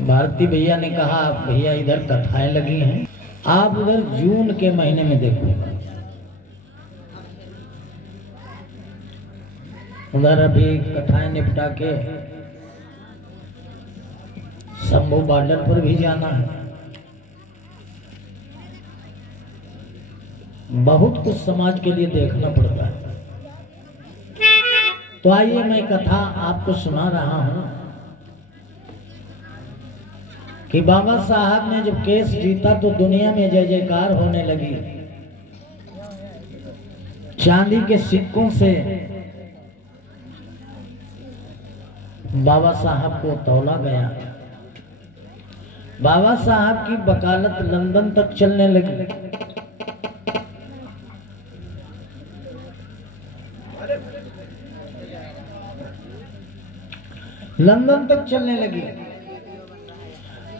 भारती भैया ने कहा भैया इधर कथाएं लगी हैं, आप उधर जून के महीने में देखूंगा। उधर अभी कथाएं निपटा के शंभू बॉर्डर पर भी जाना है। बहुत कुछ समाज के लिए देखना पड़ता है। तो आइए मैं कथा आपको सुना रहा हूं कि बाबा साहब ने जब केस जीता तो दुनिया में जय जयकार होने लगी। चांदी के सिक्कों से बाबा साहब को तौला गया। बाबा साहब की वकालत लंदन तक चलने लगी। लंदन तक चलने लगी।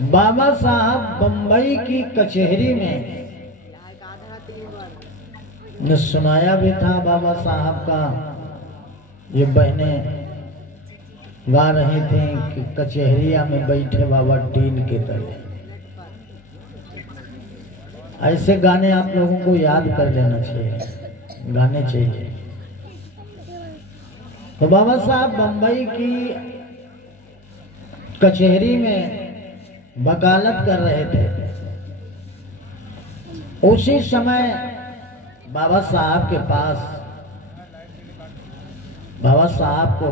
बाबा साहब बंबई की कचहरी में ने सुनाया भी था। बाबा साहब का ये बहनें गा रही थी कि कचहरिया में बैठे बाबा टीन के तले। ऐसे गाने आप लोगों को याद कर लेना चाहिए, गाने चाहिए। तो बाबा साहब बंबई की कचहरी में वकालत कर रहे थे। उसी समय बाबा साहब के पास बाबा साहब को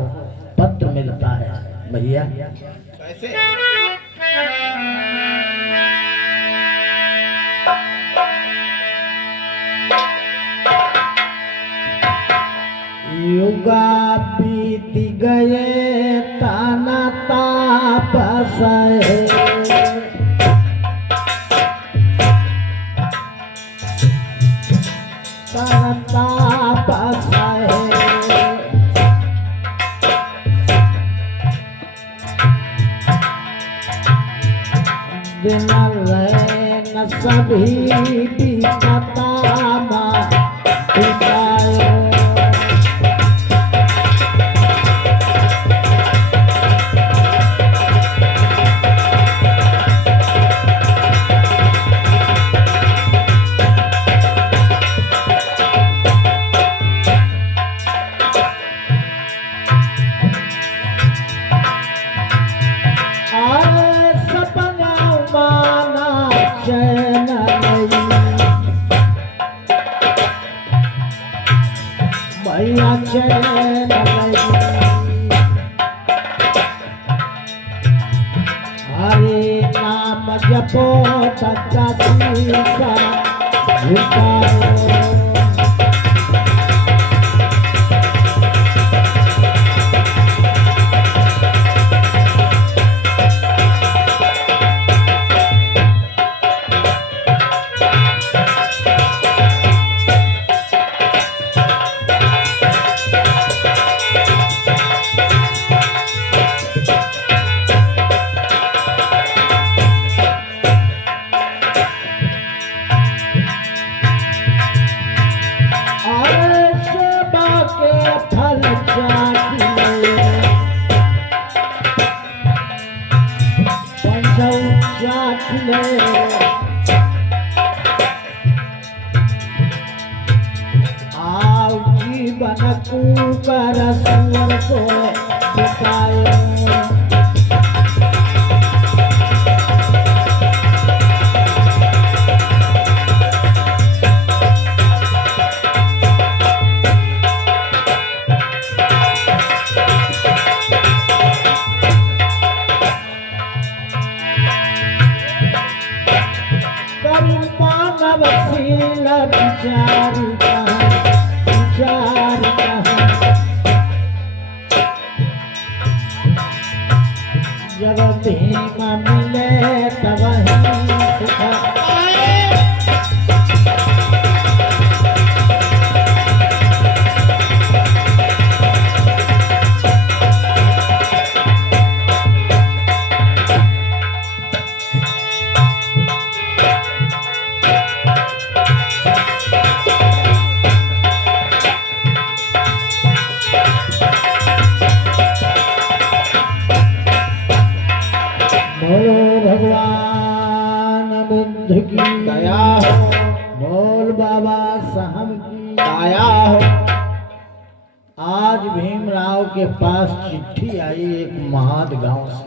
पत्र मिलता है। भैया कैसे युगा बीत गए ताना तापस न सभी पीता हरे नाम जपो सच्चा आओ जीवन कुकर सुअर को सिखाए। जब भीम मिले तब ही बोलो बुद्ध की दया हो, बोल बाबा साहब की दया हो। आज भीमराव के पास चिट्ठी आई एक महाद गांव से,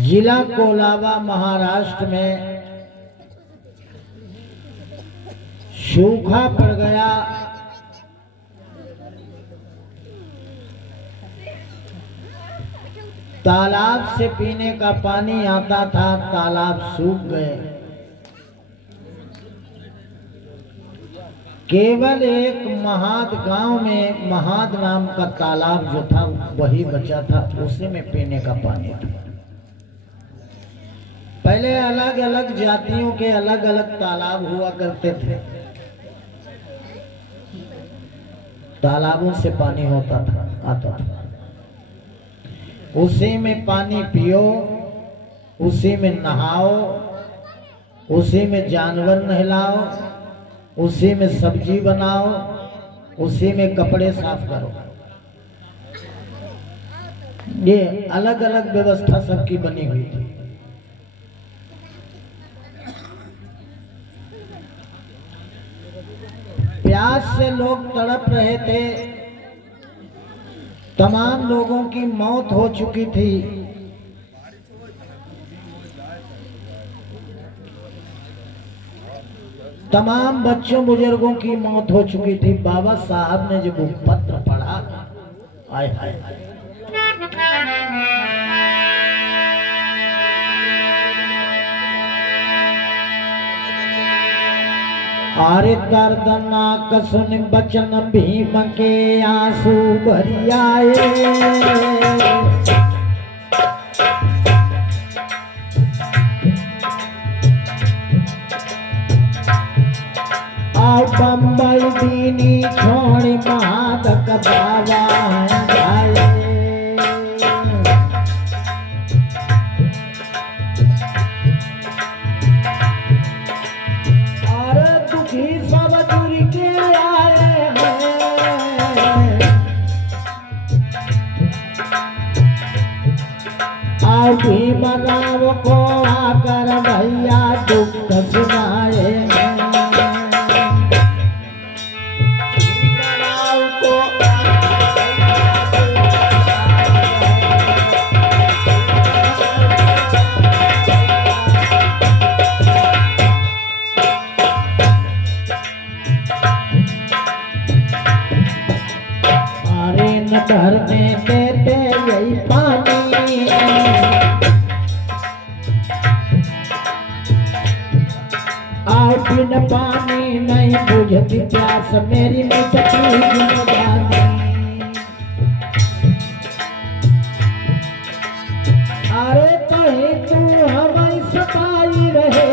जिला कोलाबा महाराष्ट्र में। सूखा पड़ गया, तालाब से पीने का पानी आता था, तालाब सूख गए। केवल एक महाद गांव में महाद नाम का तालाब जो था वही बचा था, उसी में पीने का पानी था। पहले अलग अलग जातियों के अलग अलग तालाब हुआ करते थे, तालाबों से पानी होता था, आता था। उसी में पानी पियो, उसी में नहाओ, उसी में जानवर नहलाओ, उसी में सब्जी बनाओ, उसी में कपड़े साफ करो। ये अलग अलग व्यवस्था सबकी बनी हुई थी। प्यास से लोग तड़प रहे थे, तमाम लोगों की मौत हो चुकी थी। तमाम बच्चों बुजुर्गों की मौत हो चुकी थी। बाबा साहब ने जब वो पत्र पढ़ा, आय हाय अरे दर्दनाक सुन बचन भीम के आंसू भरी आए। आओ बम्बई दीनी छोड़ महादक बाबा जाए। भीमराव को आकर भैया दुख सुनाए। भीमराव को अरे न भरने देते यही पानी, बिन पानी नहीं बुझती प्यास मेरी मिटती जिंदगानी। अरे कहीं तू हमारी सताई रहे,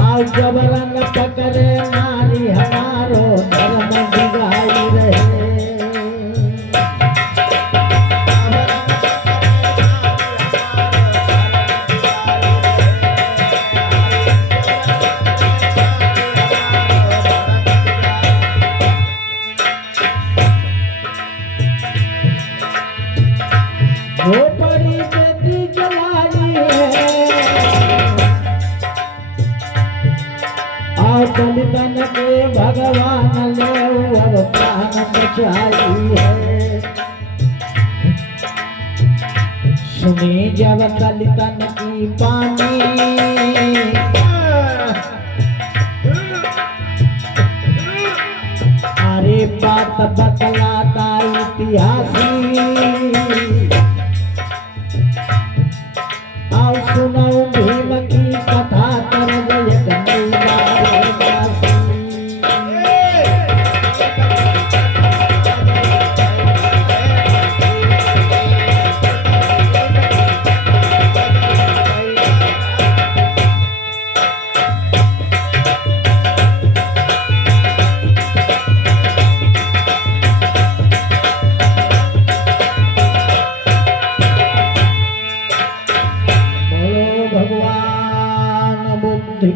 आओ जब रंग पकड़े नारी हमारो धर्म बिगाई रहे। बड़ी बेटी जलाई है, और दलितन के भगवान ले अब प्राण बचाई है। सुनी जब दलितन की पानी, अरे बात बतलाता इतिहासी। आओ सुनो भीम की कथा कर गए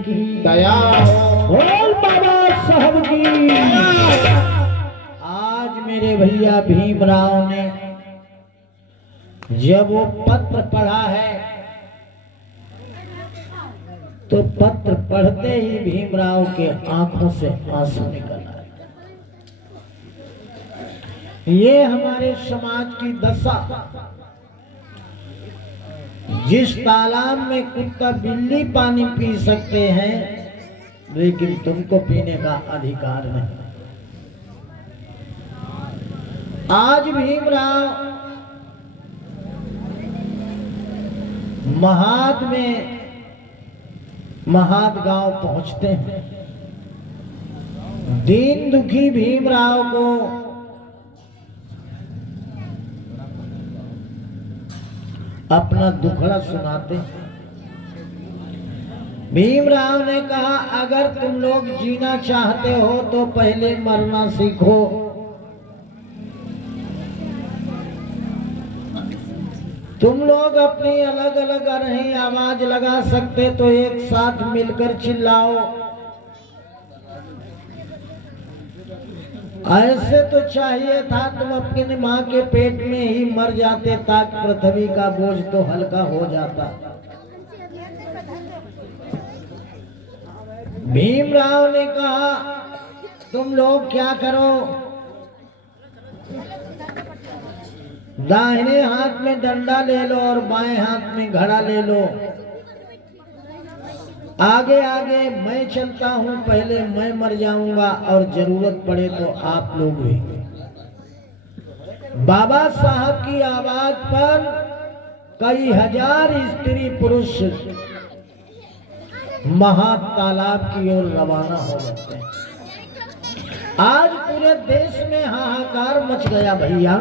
की दया हो, बोल बाबा साहब की। आज मेरे भैया भीमराव ने जब वो पत्र पढ़ा है तो पत्र पढ़ते ही भीमराव के आंखों से आंसू निकल आए। ये हमारे समाज की दशा। जिस तालाब में कुत्ता बिल्ली पानी पी सकते हैं, लेकिन तुमको पीने का अधिकार नहीं। आज भीमराव महाद में महाद गांव पहुंचते हैं। दीन दुखी भीमराव को अपना दुखड़ा सुनाते हैं। भीमराव ने कहा, अगर तुम लोग जीना चाहते हो तो पहले मरना सीखो। तुम लोग अपनी अलग अलग नहीं आवाज लगा सकते तो एक साथ मिलकर चिल्लाओ। ऐसे तो चाहिए था तुम अपनी माँ के पेट में ही मर जाते ताकि पृथ्वी का बोझ तो हल्का हो जाता। भीमराव ने कहा, तुम लोग क्या करो, दाहिने हाथ में डंडा ले लो और बाएं हाथ में घड़ा ले लो। आगे आगे मैं चलता हूं, पहले मैं मर जाऊंगा और जरूरत पड़े तो आप लोग भी। बाबा साहब की आवाज पर कई हजार स्त्री पुरुष महातालाब की ओर रवाना हो जाते हैं। आज पूरे देश में हाहाकार मच गया भैया।